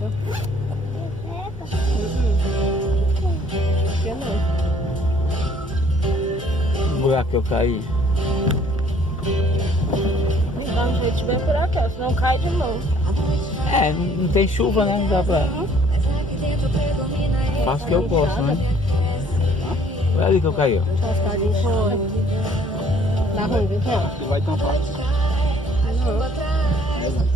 barreira. Aqui não. O buraco que eu caí. Dá um jeito bem por aqui, senão cai de novo. É, não tem chuva, né? Não dá pra... Faço o que eu posso, né? Olha ali que eu caí, ó. Chascadinho foi. Tá ruim, vem cá. Acho que vai tampar. Não. Vai tampar.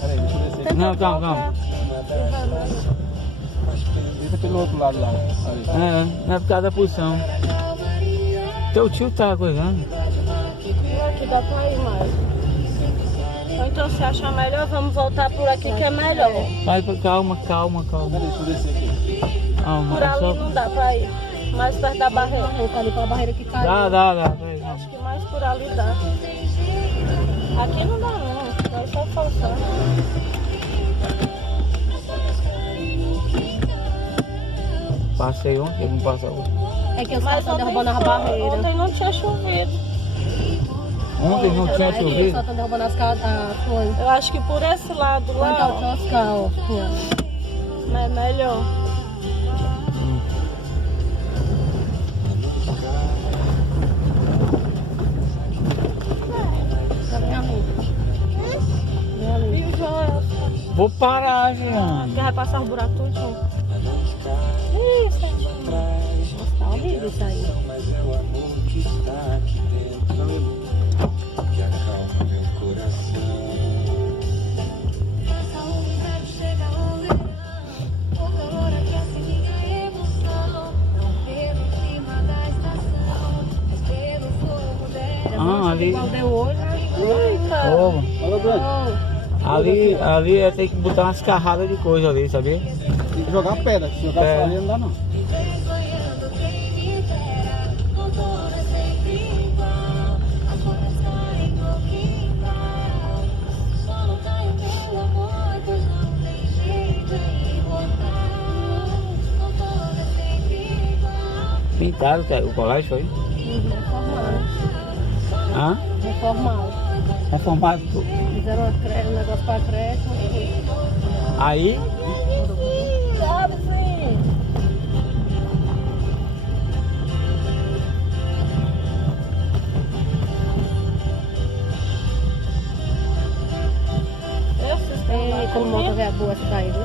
Peraí, deixa eu descer. Não, calma. Desça pelo outro lado lá. Aí. É por causa da posição. Teu tio tá coisando. Aqui dá pra ir mais. Ou então se achar melhor, vamos voltar por aqui que é melhor. Vai, calma. Peraí, deixa eu descer aqui. Calma, Por ali não dá pra ir. Mais perto da barreira. Ali pra barreira que caiu. Dá. Acho que mais por ali dá. Aqui não dá não. Vai só forçar. Passei ontem, eu não passo hoje. É que os caras estão derrubando as barreiras. Ontem não tinha chovido. Ontem não tinha Eles só chovido. estão derrubando as coisas. Eu acho que por esse lado lá, ó, é melhor. Viu, Joel? Vou parar, Jeane. Que vai passar o buraco tudo junto. Isso, nossa, tá horrível isso aí. Mas é o amor que está aqui dentro que acalma meu coração. Essa umidade chega ao verão, outra hora que assim minha emoção. Não pelo clima da estação, mas pelo fogo dela. Ali. Igual deu hoje. Eita. Ô, Fala, Bruno. ali eu tenho que botar umas carradas de coisa ali, sabia? Tem que jogar pedra. Se jogar só ali não dá não. Vem sonhando quem me dera, não tudo é sempre igual. As contas caem no quintal. Só não cai o meu amor, pois não tem jeito de voltar. Não tudo é sempre igual. Pintaram o colégio, foi? Hã? Reformado. Reformado. Fizeram um negócio pra creche. Aí, Sabe sim. Ei, como moto é boa essa daí, viu?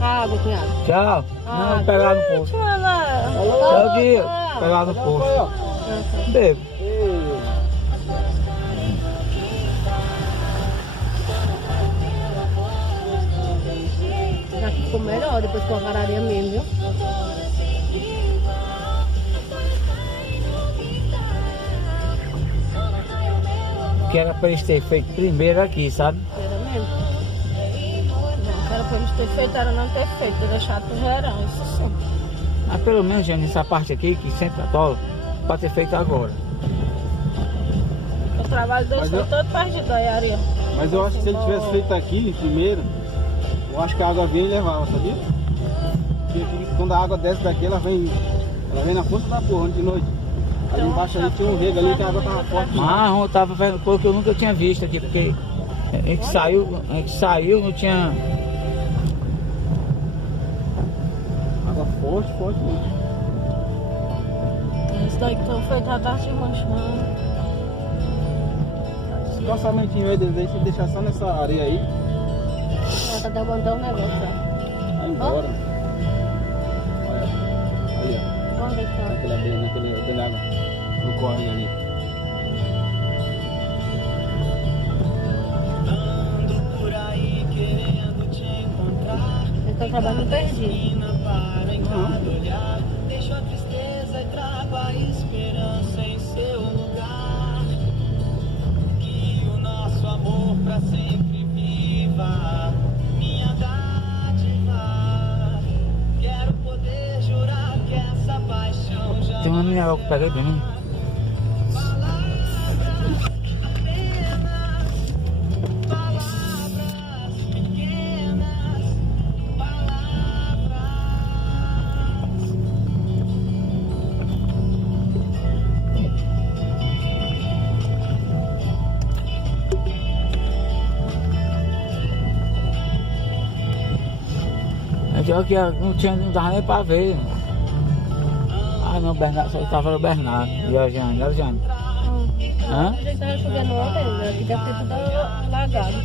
Água, cunhado. tchau. Não, pegar no posto. Tchau, dia. Pegar no posto. Bebo. Aqui ficou melhor depois com a vararia mesmo, viu? Que era pra eles terem feito primeiro aqui, sabe? Era mesmo. Não, era pra eles ter feito, era não ter feito, ter deixado pro verão, isso sim. Mas pelo menos, gente, essa parte aqui, que sempre atola, pode ter feito agora. O trabalho deles foi todo perdido aí, Aria. Mas eu acho que se ele tivesse feito aqui primeiro, eu acho que a água vinha e levava, sabia? Porque aqui, quando a água desce daqui, ela vem na força da porra de noite. Ali embaixo ali tinha um rego ali que a água tava forte. Mas eu tava vendo coisa que eu nunca tinha visto aqui, porque a gente saiu, não tinha... Água forte mesmo. Isso daí que estão feito já tá se manchando. Esse calçamentinho aí deles aí, se deixar só nessa areia aí, Ela tá demandando um negócio, ó. vai embora. Olha, ali ó. Onde é que tá? Naquela beira, naquele água. No córrego ali. Ando por aí querendo te encontrar. Eles estão trabalhando perdido. Para em cada olhar, deixo a tristeza e trago a esperança em seu lugar. Que o nosso amor pra sempre viva, minha dádiva. Quero poder jurar que essa paixão já Tem uma mineral que eu peguei bem, né? Pior que não dava nem pra ver. Ah não, Bernardo, só estava no Bernardo e a Jane, era a Jane. Hã? A gente tava chovendo ontem, né? Que deve ter tudo alagado.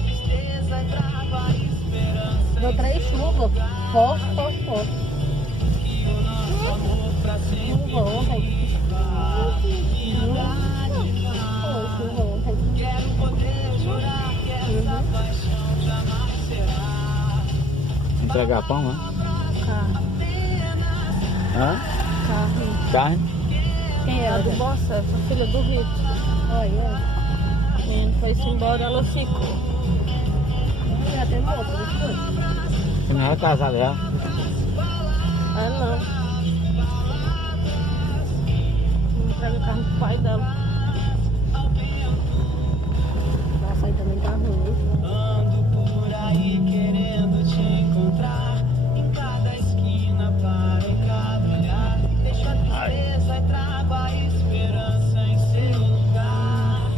Deu 3 chuvas. Forte. Chuva ontem. Foi chuva ontem. Entregar pão, né? Carne. Hã? Carne? Quem é? A do Bossa, essa filha do Rito. Olha. Foi-se embora, ela ficou. Já tem moça, depois. Você não é casada já? Ah, não. Entrega o carro pro pai dela. Nossa, aí também tá ruim. Ando por aí querendo te encontrar. Em cada esquina paro, em cada olhar. Deixo a tristeza e trago a esperança em seu lugar.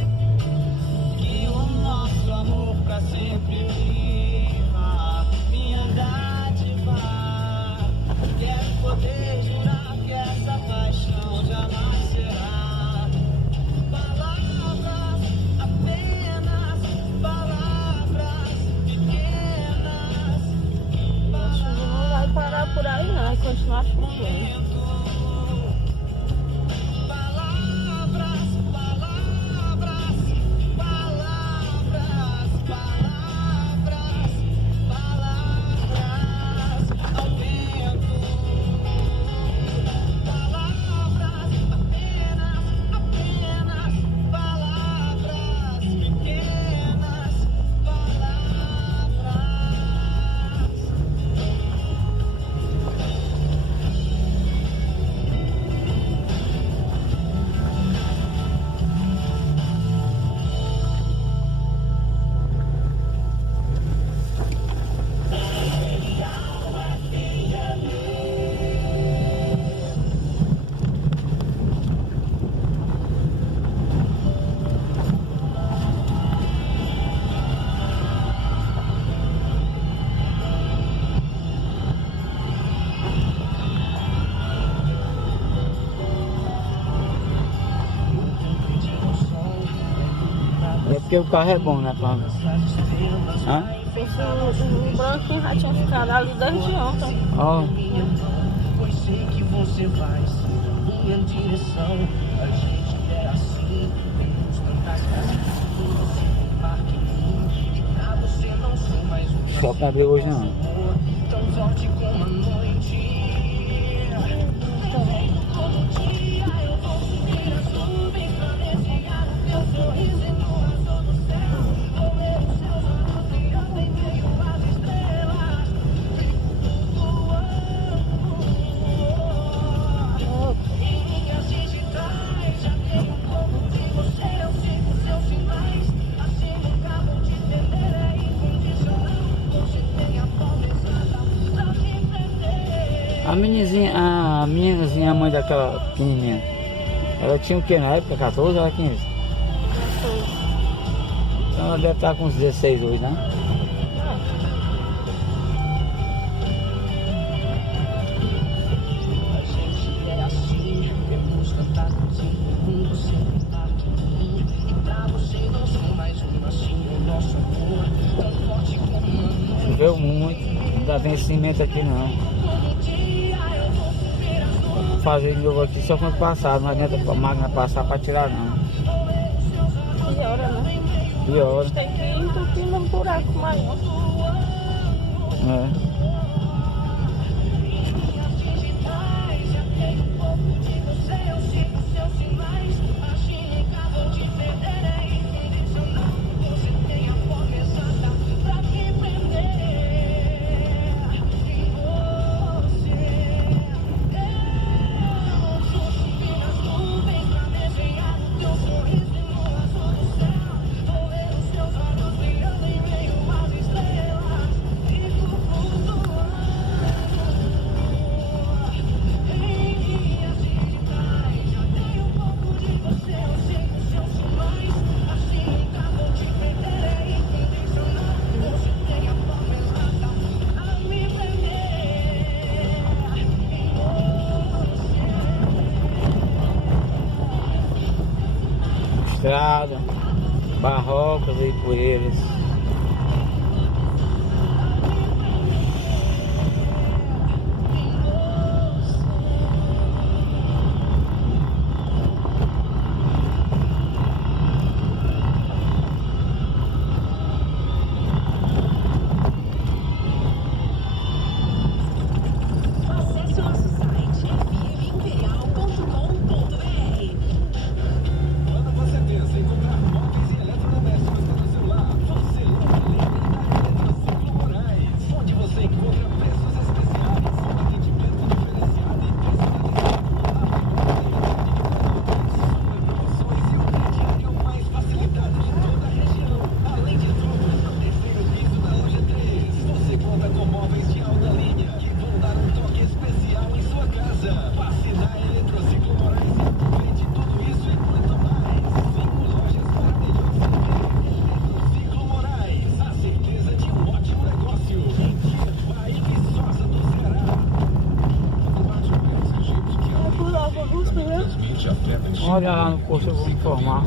Que o nosso amor pra sempre viva. Minha dádiva. Quero poder jurar que essa paixão jamais será. Palavras, apenas palavras pequenas. A chuva não vai parar por aí não, vai continuar chovendo. Palavras, palavras, palavras, palavras, palavras ao vento. Palavras, apenas palavras pequenas, É porque o carro é bom, né, Cláudio? Hã? O branquinho já tinha ficado ali desde ontem. Ó, pois sei que você vai em minha direção. A gente é assim, temos tantas casas. Você embarque em mim e pra você não sou mais um só pra abrir hoje não. amor tão forte como a noite. Todo dia eu vou subir as nuvens pra desenhar o teu sorriso e no azul do céu. Vou ler os seus olhos brilhando em meio às estrelas. Em minhas digitais já tenho um pouco de você. Eu sigo seus sinais, assim nunca vou te perder. É incondicional, você tem a promessa pra te prender. A meninazinha, a mãe daquela pequenininha, ela tinha o que na época? 14 ou 15? Então ela deve estar com uns 16 hoje, né? A gente é assim, temos cantar contigo, com você embarque em mim. E pra você não sou mais um, assim o nosso amor tão forte como uma noite. Choveu muito, não dá vencimento aqui não. Vou fazer de novo aqui só quando passar, não adianta a máquina passar para tirar não. Que hora, né? Pior, Tem que ir entupindo um buraco maior. né? estrada, barrocas e poeiras. Acesse o nosso site vivimperial.com.br. Quando você pensa em comprar móveis e eletrodomésticos para o celular, você lembra da Eletrociclo Moraes, onde você encontra preços especiais, atendimento diferenciado e personalizado, promoções e o crediário mais facilitado de toda a região. Além de tudo, no terceiro piso da loja 3, você conta com móveis de alta linha que vão dar um toque especial em sua casa. Passe na Eletrociclo Moraes e aproveite tudo isso e muito mais. 5 lojas para melhor servir. Eletrociclo Moraes, a certeza de um ótimo negócio. Em Tietbá e Viçosa do Ceará. Olha lá no posto, eu vou informar.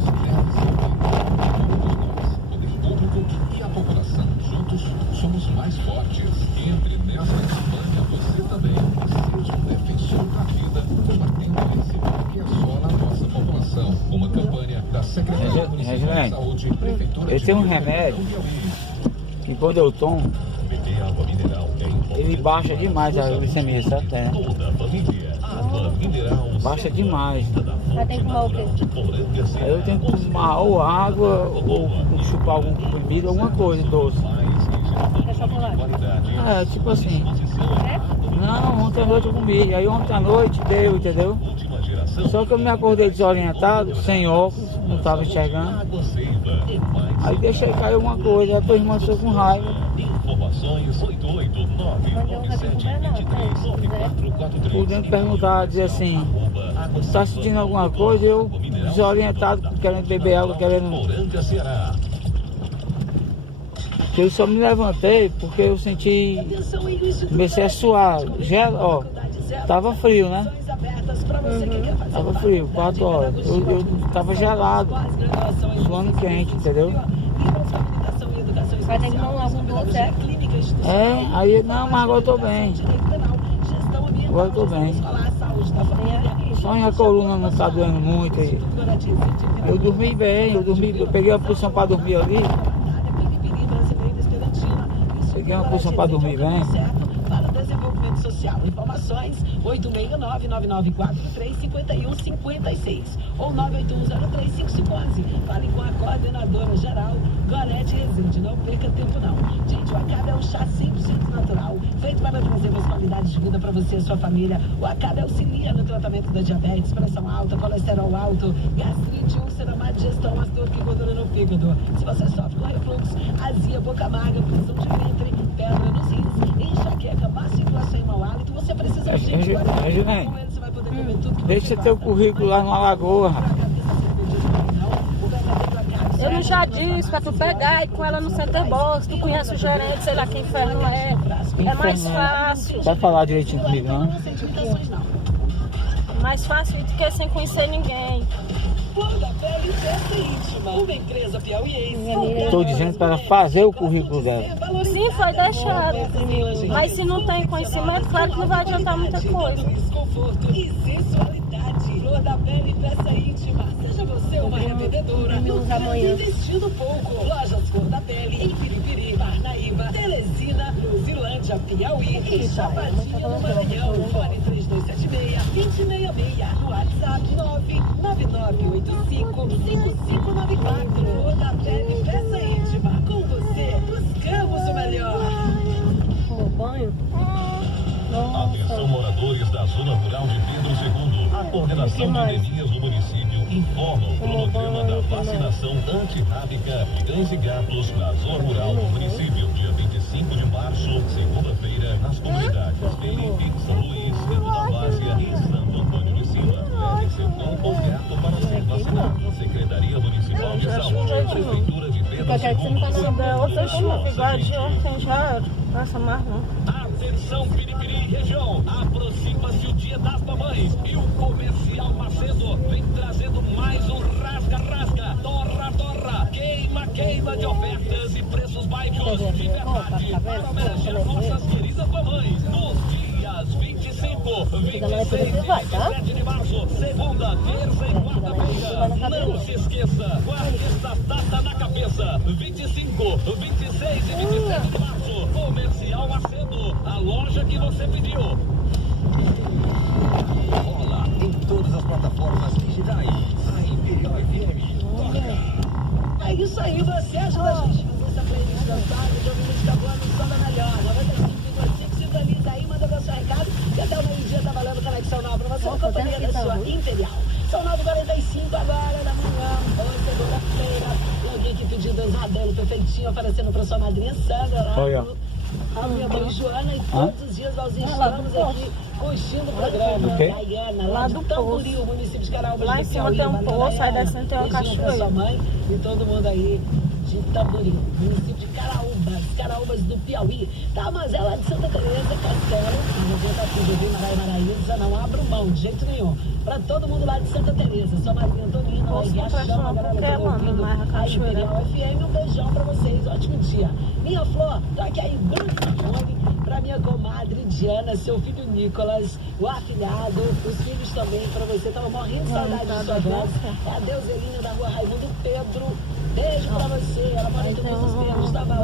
E a população, juntos somos mais fortes. Entre nessa campanha você também. Seja um defensor da vida, combatendo esse mal que assola a nossa população. Uma campanha da Secretaria Municipal de Saúde, Prefeitura Ele de tem um Rio remédio de Janeiro. que quando eu tomo, Beber água mineral é importante. ele baixa demais a glicemia, sabe? É. Toda a família. Água mineral. Baixa demais. Mas tem que tomar o quê? Aí eu tenho que tomar ou água, ou chupar algum comprimido, alguma coisa doce. É chocolate. É, tipo assim. É? Não, ontem à noite eu comi. Aí ontem à noite deu, entendeu? Só que eu me acordei desorientado, sem óculos, não estava enxergando. Aí deixei cair alguma coisa, aí a tua irmã ficou com raiva. Informações 88993239443. Podendo perguntar, dizer assim, você está sentindo alguma coisa? Eu desorientado, querendo beber água, querendo. Moranga, Ceará. Eu só me levantei porque eu senti, comecei a suar, ó, tava frio, né? Tava frio, 4 horas, eu tava gelado, suando quente, entendeu? Vai ter que tomar algum doce, é? É, aí, não, mas agora eu tô bem, agora eu tô bem, só minha coluna não tá doendo muito, aí. Eu dormi bem, eu peguei uma posição pra dormir ali. Peguei uma posição para dormir bem. Para o desenvolvimento social. Informações 869-9943-5156 ou 981035511. Fale com a coordenadora geral, Gorete Rezende. Não perca tempo não. Gente, o Acabe é um chá 100% natural, feito para trazer mais qualidade de vida para você e sua família. O Acabe auxilia no tratamento da diabetes, pressão alta, colesterol alto, gastrite, úlcera, má digestão, ácido e gordura no fígado. Se você sofre com refluxo, azia, boca amarga, prisão de ventre, pedra nos rins, enxaqueca, má circulação e mau hálito, você precisa urgente de você vai poder comer tudo que Deixa você teu currículo lá no Alagoa, rapaz. Eu não já disse pra tu pegar e com ela no Center Box, tu conhece o gerente, sei lá quem inferno é. É mais fácil. Vai falar direitinho comigo, não? Mais fácil do que sem conhecer ninguém. Flor da Pele Festa Íntima, uma empresa piauiense. Estou dizendo para ela fazer o currículo dela. Sim, foi deixado. Mas se não tem conhecimento, claro que não vai adiantar muita coisa. Desconforto e sensualidade. Flor da Pele Festa Íntima. Seja você uma revendedora e vestindo pouco. Lojas Flor da Pele em Piripiri, Parnaíba, Teresina, Luzilândia, Piauí e Chapadinha, no Maranhão. Fone 3276-2066. No WhatsApp 99985-5594. Flor da Pele Festa Íntima. Com você, buscamos o melhor. Tomou banho? Atenção, moradores da zona rural de Pedro II. A coordenação de endemias do município informa o cronograma da vacinação antirrábica de cães e gatos na zona rural do município. Dia 25 de março, segunda-feira, nas comunidades Felipe, São Luís, Pedro da Várzea e Santo Antônio de Cima. Deve ser cão ou gato para ser vacinado. Secretaria Municipal de Saúde, Prefeitura de Pedro Porque aqui você não tá II. sabendo outra chuva, igual de ontem já era. Nossa, mais não. Atenção, Piripiri e região, aproxima-se o Dia das Mamães e o Comercial Macedo vem trazendo mais um rasga-rasga. você vai, tá? 27 de março, segunda, terça e quarta-feira. Não se esqueça, guarde essa data na cabeça. 25, 26 e 27 de março, Comercial Macedo, a loja que você pediu. Rola em todas as plataformas digitais. A Imperial FM. É isso aí, você ajuda a gente a fazer essa playlist dançada, de ouvir música boa no som da melhor. 95,5, sintoniza aí, manda meu seu recado. E até o meio-dia tá valendo conexão nova pra você, na companhia da sua Imperial. São 9h45 agora da manhã, hoje segunda-feira. E alguém que pediu Deus Radelo perfeitinho, oferecendo pra sua madrinha Sandra, lá Olha. a minha mãe Joana, e todos os dias nós estamos aqui curtindo o programa. O quê? Daiana, lá do Tamboril, município de Caraúbas. Lá em cima tem um poço, aí descendo tem uma Beijinho pra sua cachoeira. mãe e todo mundo aí de Tamboril, município de Caraúbas do Piauí. Tá, mas é lá de Santa Teresa, Castelo, não vou estar tudo aqui, Maraíza, não abro mão, de jeito nenhum. Pra todo mundo lá de Santa Teresa, sua madrinha Antonina, lá em Riachão, a galera toda ouvindo a Imperial FM, um beijão pra vocês, ótimo dia. Minha Flor, toque aí, Bruno, pra minha comadre Diana, seu filho Nicolas, o afilhado, os filhos também pra você, tava morrendo de saudade de sua voz. É a Deuselina da rua Raimundo Pedro. Beijo pra você, ela mora em todos os tempos, tá bom?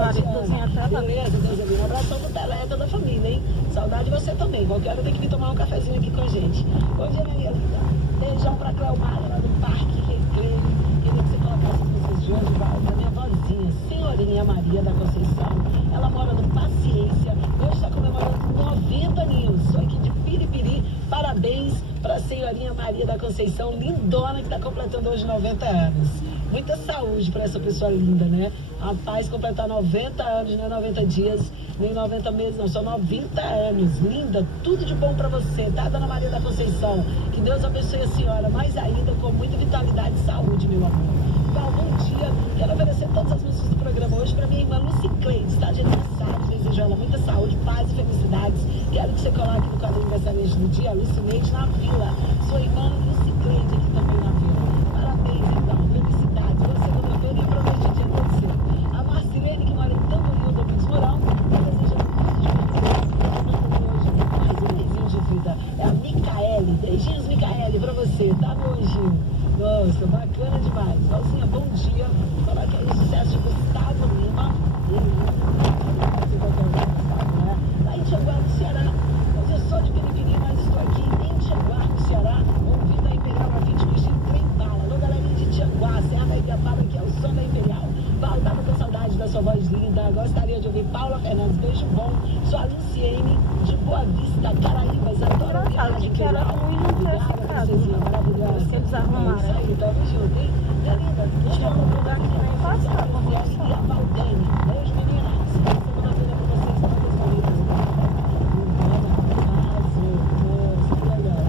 Beleza, Deuselina, abração do Telé, toda a família, hein? Saudade de você também, qualquer hora tem que vir tomar um cafezinho aqui com a gente. Bom dia, minha linda. Beijão pra Cleomara, lá do Parque Recreio. Queria que você colocasse as pessoas de hoje, Val, da minha vozinha, Senhorinha Maria da Conceição. Ela mora no Paciência, hoje está comemorando 90 aninhos. Sou aqui de Piripiri, parabéns pra Senhorinha Maria da Conceição, lindona, que está completando hoje 90 anos. Muita saúde para essa pessoa linda, né? Rapaz, completar 90 anos, não é 90 dias, nem 90 meses, não, são 90 anos. Linda, tudo de bom para você, tá, Dona Maria da Conceição? Que Deus abençoe a senhora, mais ainda, com muita vitalidade e saúde, meu amor. Então, bom dia. Quero oferecer todas as músicas do programa hoje para minha irmã Lucy Cleide, está de aniversário. Desejo ela muita saúde, paz e felicidades. Quero que você coloque no quadro aniversariante do dia, Lucy Neide na Vila. Sua irmã Lucy Cleide aqui também na Vila. Parabéns, então. Felicidades. Você, Dona Vera, e aproveite o dia com você. A Marcilene, que mora em Tamboril, do Pix Moral, deseja mais um beijinho de vida. É a Micaele. Beijinhos, Micaele, pra você. Tá, meu anjinho? Nossa, bacana demais. Valzinha, bom dia. Coloca aí o sucesso de Gustavo Lima. Lá em Tianguá, no Ceará. Mas eu sou de Piripiri, mas estou aqui em Tianguá, no Ceará, ouvindo a Imperial a 20 vestido trem bala. Alô, galerinha de Tianguá, Serra da Ibiapaba, que é o som da Imperial. Val, tava com saudade da sua voz linda. Gostaria de ouvir Paula Fernandes. Beijo bom. Sou a Luciene, de Boa Vista, Caraíbas. Adoro a viagem que era ruim não ter ficado. Maravilhosa. Que eles arrumaram. Isso aí, tamo junto, hein? Minha linda, deixa eu procurar aqui na passar. E a Valdene. Beijo, meninas. Segunda-feira pra vocês, todas bonitas. Arrasou. Nossa, que legal.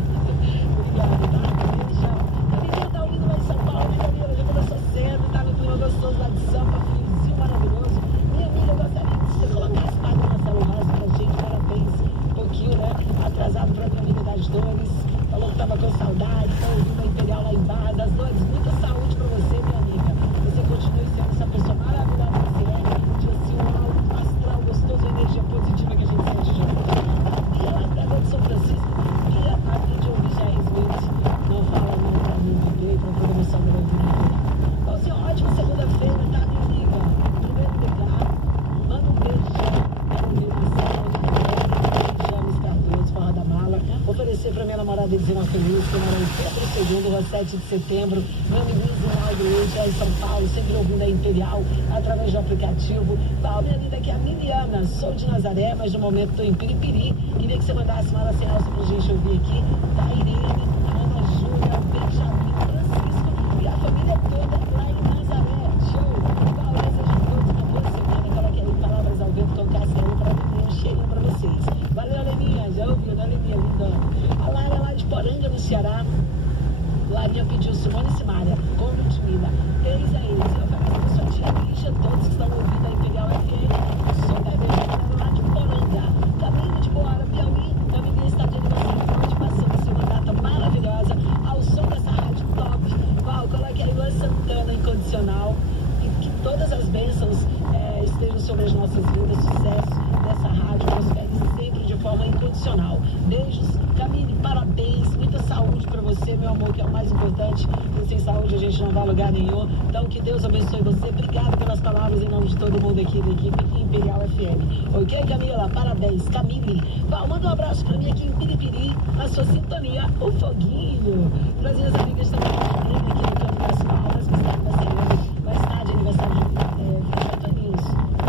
Obrigada, tá? Beijão. A menina tá ouvindo lá em São Paulo, minha amiga, já começou cedo, tá no clima gostoso lá de Sampa, friozinho maravilhoso. Minha amiga, eu gostaria que você colocasse Padre Marcelo Rosa pra gente, parabéns. Um pouquinho, né? Atrasado pra minha amiga das Dores. Falou que tava com saudade, tá ouvindo a Imperial lá em Barra das Dores. Muita saúde pra você, minha amiga. Você continue sendo essa pessoa maravilhosa que você é. De assim, um astral gostoso, energia positiva que a gente sente junto. E ela pegou de São Francisco. E a fim de ouvir Jair Smith. Não fala não pra mim, ok? Pra toda minha sogra ouvir. Então, assim, ótima segunda-feira, tá, minha amiga? Primeiro lugar, manda um beijão. Quero ouvir você. James Cardoso, Forra da Mala. Oferecer pra minha namorada Edina Feliz, que mora em Pedro II, rua 7 de setembro. Meu amigo Zinaldo Leite, lá em São Paulo, sempre ouvindo a Imperial, através do aplicativo. Val, minha linda, aqui é a Miliana. Sou de Nazaré, mas no momento estou em Piripiri. Queria que você mandasse uma Mala pra gente ouvir aqui. Da Irene, Ana Júlia, Benjamin, Francisco e a família toda lá em Nazaré. Show! Val, desejo a todos uma boa semana. Coloque aí palavras ao vento com Cassiano para mim, um cheirinho para vocês. Valeu, Aleminha, já ouviu, né, Aleminha, lindona? A Lara lá de Poranga, no Ceará. Larinha pediu Simone e Simária, com Ludmilla. Eis a eles. Eu ofereço para sua tia Lígia, todos que estão ouvindo a Imperial FM. Sou da Bebê, lá de Poranga. Caminho de Boara, Piauí. Minha menina está de aniversário hoje, passando assim uma data maravilhosa. Ao som dessa rádio top. Val, coloque aí Luan Santana Incondicional. E que todas as bênçãos estejam sobre as nossas vidas. Sucesso dessa rádio. Prospere sempre de forma incondicional. Nacional. Beijos, Camille, parabéns, muita saúde pra você, meu amor, que é o mais importante. E sem saúde a gente não vai a lugar nenhum. Então que Deus abençoe você. Obrigada pelas palavras em nome de todo mundo aqui da equipe Imperial FM. Ok, Camila? Parabéns, Camille. Val, manda um abraço pra mim aqui em Piripiri, na sua sintonia, o Foguinho. Para as minhas amigas também aqui no Campo Nacional, mas que está aniversariando, vai estar de aniversário de 28 aninhos.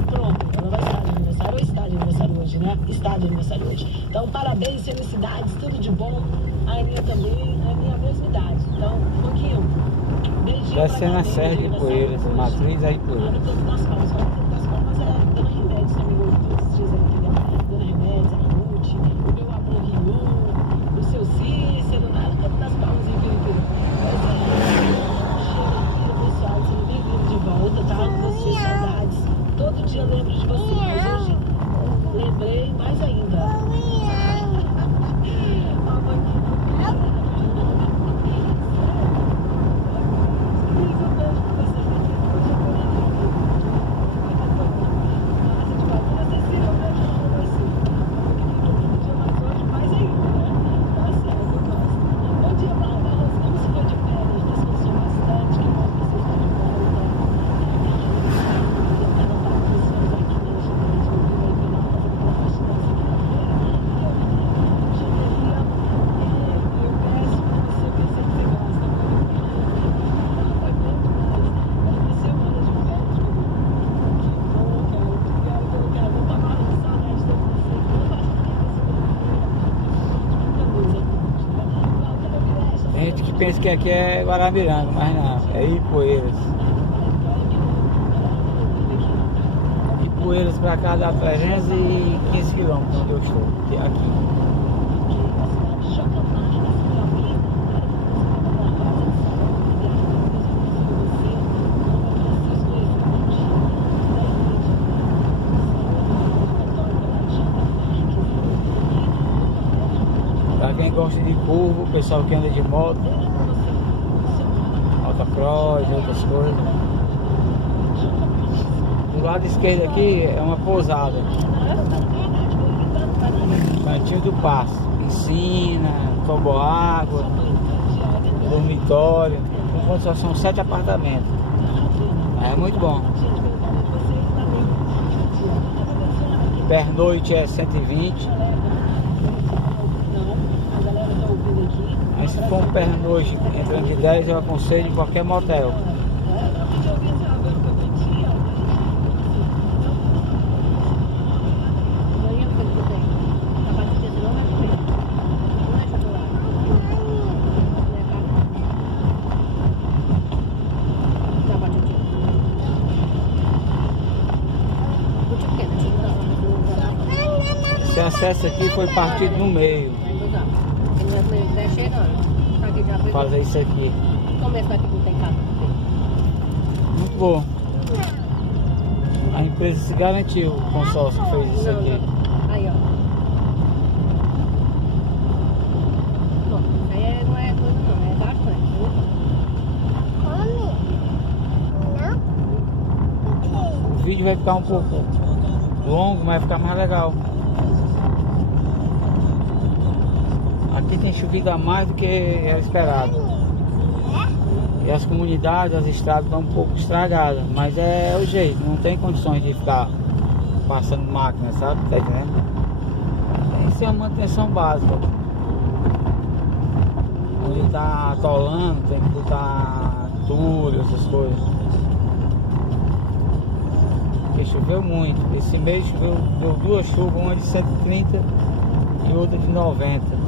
Pronto, ela vai estar de aniversário, ou está de aniversário hoje, né? Está de aniversário hoje. Então, parabéns, felicidades, tudo de bom. A Aninha também, a minha mesma idade. Então, Foguinho, beijinho. Vai ser na Serra de Poeiras, Matriz aí Poeiras. Olha o Campo das Palmas, olha o Campo das Palmas, é Dona Remédios também, todos os dias ali, entendeu? Dona Remédios, a Ruth, o meu amor Rio, o seu Cícero, lá no Campo das Palmas em Piripiri. Mas cheiro aqui, pessoal, sendo bem-vindo de volta, tá? Você, saudades. Todo dia eu lembro de você, mas hoje lembrei mais ainda. Pensa que aqui é Guaramiranga, mas não, é Ipueiras. Ipueiras pra cá dá 315 quilômetros onde eu estou, aqui. Pra quem gosta de curva, o pessoal que anda de moto, motocross e outras coisas. Do lado esquerdo aqui é uma pousada, Cantinho do Passo, piscina, toboágua, dormitório, só são 7 apartamentos. É muito bom. Pernoite é 120. Mas se for um pernoite entrando de 10, eu aconselho em qualquer motel. Esse acesso aqui foi partido no meio. Fazer isso aqui. Começa aqui, não tem carro. Muito bom. A empresa se garantiu, o consórcio que fez isso aqui. Aí, ó. Bom, isso aí não é coisa não, é bastante, viu? O vídeo vai ficar um pouco longo, mas vai ficar mais legal. Aqui tem chovido a mais do que era esperado. E as comunidades, as estradas estão um pouco estragadas. Mas é o jeito, não tem condições de ficar passando máquina, sabe? Tá entendendo? Tem que ser uma manutenção básica. Onde tá atolando, tem que botar entulho, essas coisas. Porque choveu muito. Esse mês choveu, deu 2 chuvas, uma de 130 e outra de 90.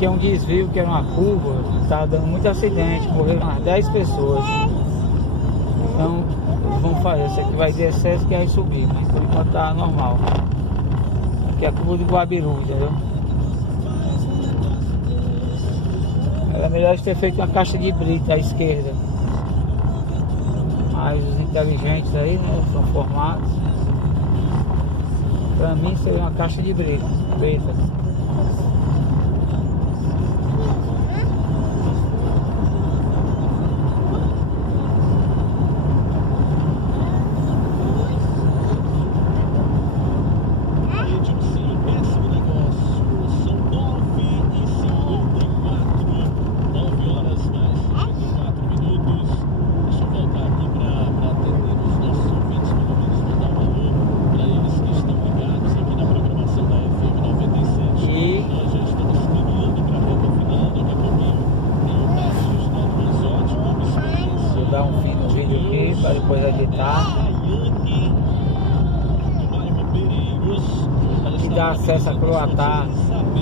Aqui é um desvio, que era uma curva, está dando muito acidente, morreram umas 10 pessoas. Então eles vão fazer, esse aqui vai descer, esse aqui vai subir, mas por enquanto tá normal. Aqui é a curva do Guabiru, entendeu? Era melhor ter feito uma caixa de brita à esquerda. Mas os inteligentes aí, né, são formados. Pra mim seria uma caixa de brita. Edilcinho, péssimo negócio. São 9h54. 9 horas mais 54 minutos. Deixa eu voltar aqui para atender os nossos ouvintes, pelo menos mandar um alô para eles que estão ligados aqui na programação da FM 97. E Nós já estamos caminhando para a reta final, daqui a pouquinho tem o Márcio Episódio, uma experiência. vou dar um fim no vídeo aqui para depois editar. Que dá acesso a Croatá,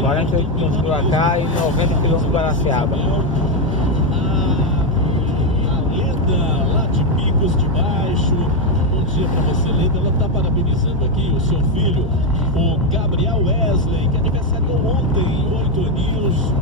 48 km de Croatá e 90 km de Guaraciaba. A Leda, lá de Picos de Baixo. Bom dia para você, Leda. Ela está parabenizando aqui o seu filho, o Gabriel Wesley, que aniversariou ontem, 8 aninhos.